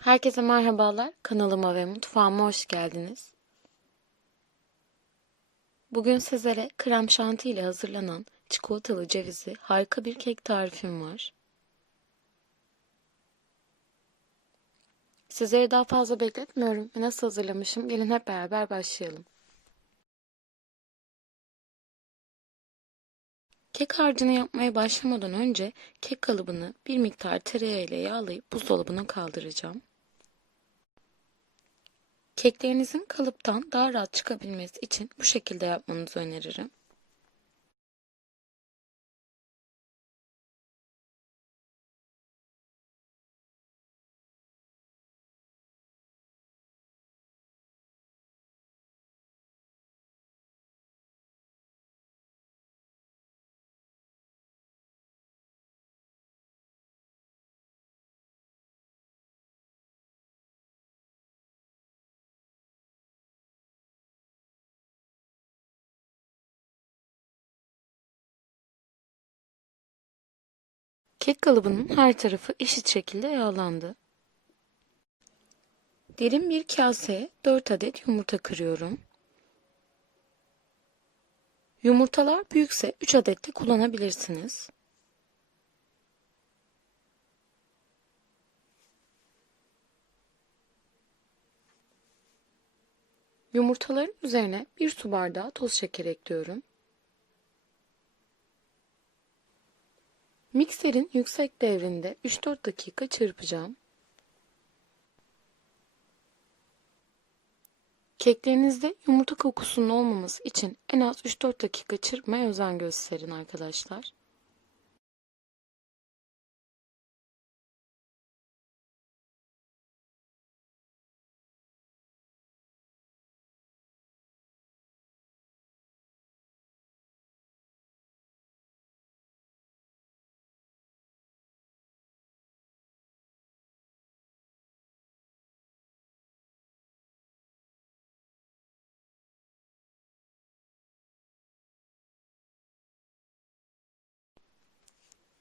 Herkese merhabalar. Kanalıma ve mutfağıma hoş geldiniz. Bugün sizlere krem şanti ile hazırlanan çikolatalı cevizli harika bir kek tarifim var. Sizleri daha fazla bekletmiyorum ve nasıl hazırlamışım gelin hep beraber başlayalım. Kek harcını yapmaya başlamadan önce kek kalıbını bir miktar tereyağı ile yağlayıp buzdolabına kaldıracağım. Keklerinizin kalıptan daha rahat çıkabilmesi için bu şekilde yapmanızı öneririm. Kek kalıbının her tarafı eşit şekilde yağlandı. Derin bir kaseye 4 adet yumurta kırıyorum. Yumurtalar büyükse 3 adet de kullanabilirsiniz. Yumurtaların üzerine 1 su bardağı toz şeker ekliyorum. Mikserin yüksek devrinde 3-4 dakika çırpacağım. Keklerinizde yumurta kokusunun olmaması için en az 3-4 dakika çırpmaya özen gösterin arkadaşlar.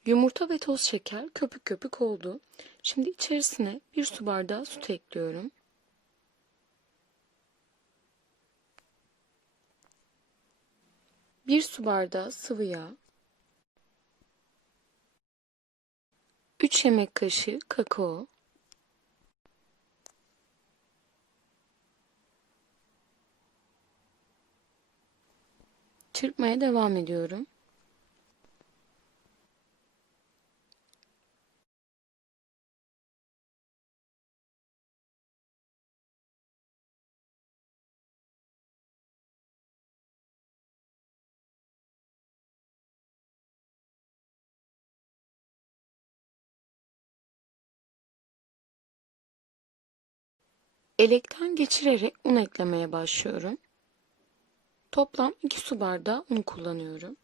Yumurta ve toz şeker köpük köpük oldu. Şimdi içerisine bir su bardağı süt ekliyorum. Bir su bardağı sıvı yağ. 3 yemek kaşığı kakao. Çırpmaya devam ediyorum. Elekten geçirerek un eklemeye başlıyorum. Toplam 2 su bardağı un kullanıyorum.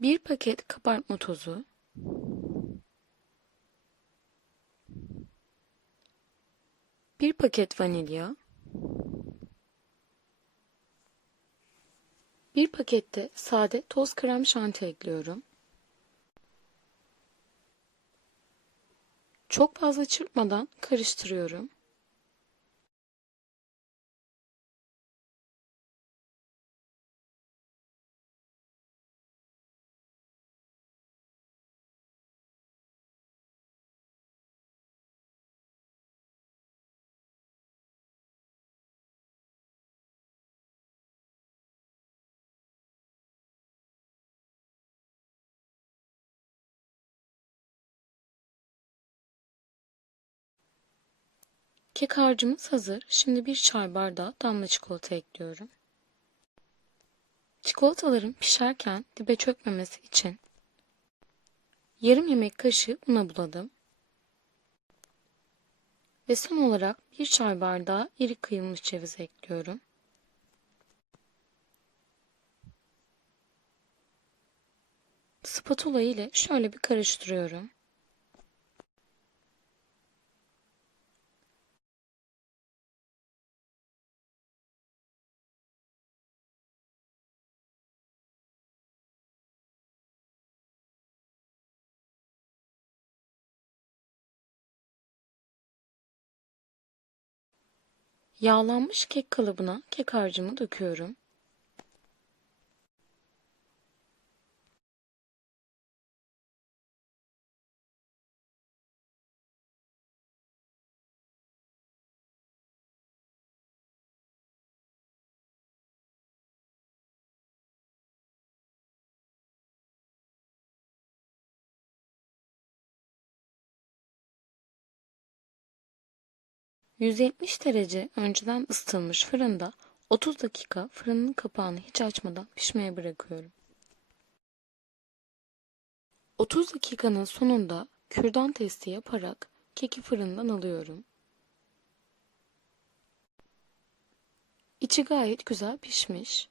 Bir paket kabartma tozu, bir paket vanilya, bir pakette sade toz krem şanti ekliyorum. Çok fazla çırpmadan karıştırıyorum. Kek harcımız hazır. Şimdi bir çay bardağı damla çikolata ekliyorum. Çikolataların pişerken dibe çökmemesi için yarım yemek kaşığı una buladım. Ve son olarak bir çay bardağı iri kıyılmış ceviz ekliyorum. Spatula ile şöyle bir karıştırıyorum. Yağlanmış kek kalıbına kek harcımı döküyorum. ...170 derece önceden ısıtılmış fırında 30 dakika fırının kapağını hiç açmadan pişmeye bırakıyorum. 30 dakikanın sonunda kürdan testi yaparak keki fırından alıyorum. İçi gayet güzel pişmiş.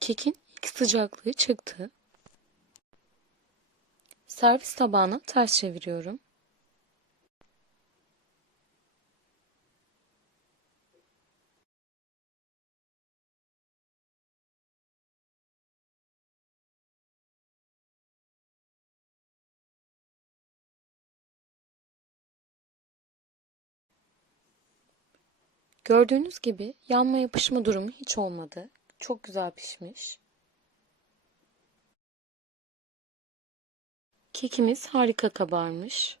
Kekin ilk sıcaklığı çıktı. Servis tabağına ters çeviriyorum. Gördüğünüz gibi yanma yapışma durumu hiç olmadı. Çok güzel pişmiş. Kekimiz harika kabarmış.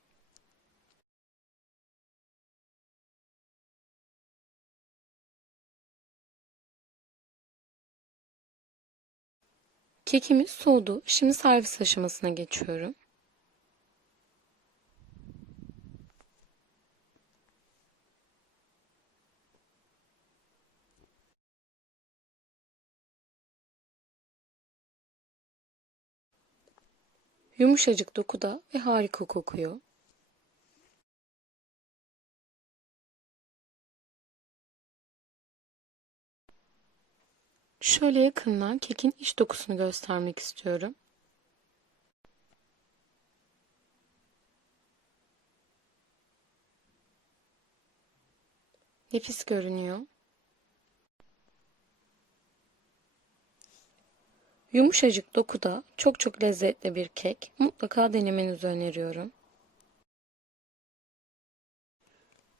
Kekimiz soğudu. Şimdi servis aşamasına geçiyorum. Yumuşacık dokuda ve harika kokuyor. Şöyle yakından kekin iç dokusunu göstermek istiyorum. Nefis görünüyor. Yumuşacık dokuda çok çok lezzetli bir kek. Mutlaka denemenizi öneriyorum.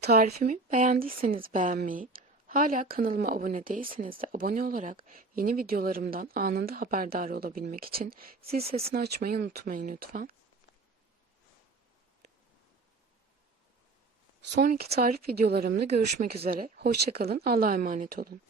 Tarifimi beğendiyseniz beğenmeyi, hala kanalıma abone değilseniz de abone olarak yeni videolarımdan anında haberdar olabilmek için zil sesini açmayı unutmayın lütfen. Sonraki tarif videolarımda görüşmek üzere. Hoşçakalın. Allah'a emanet olun.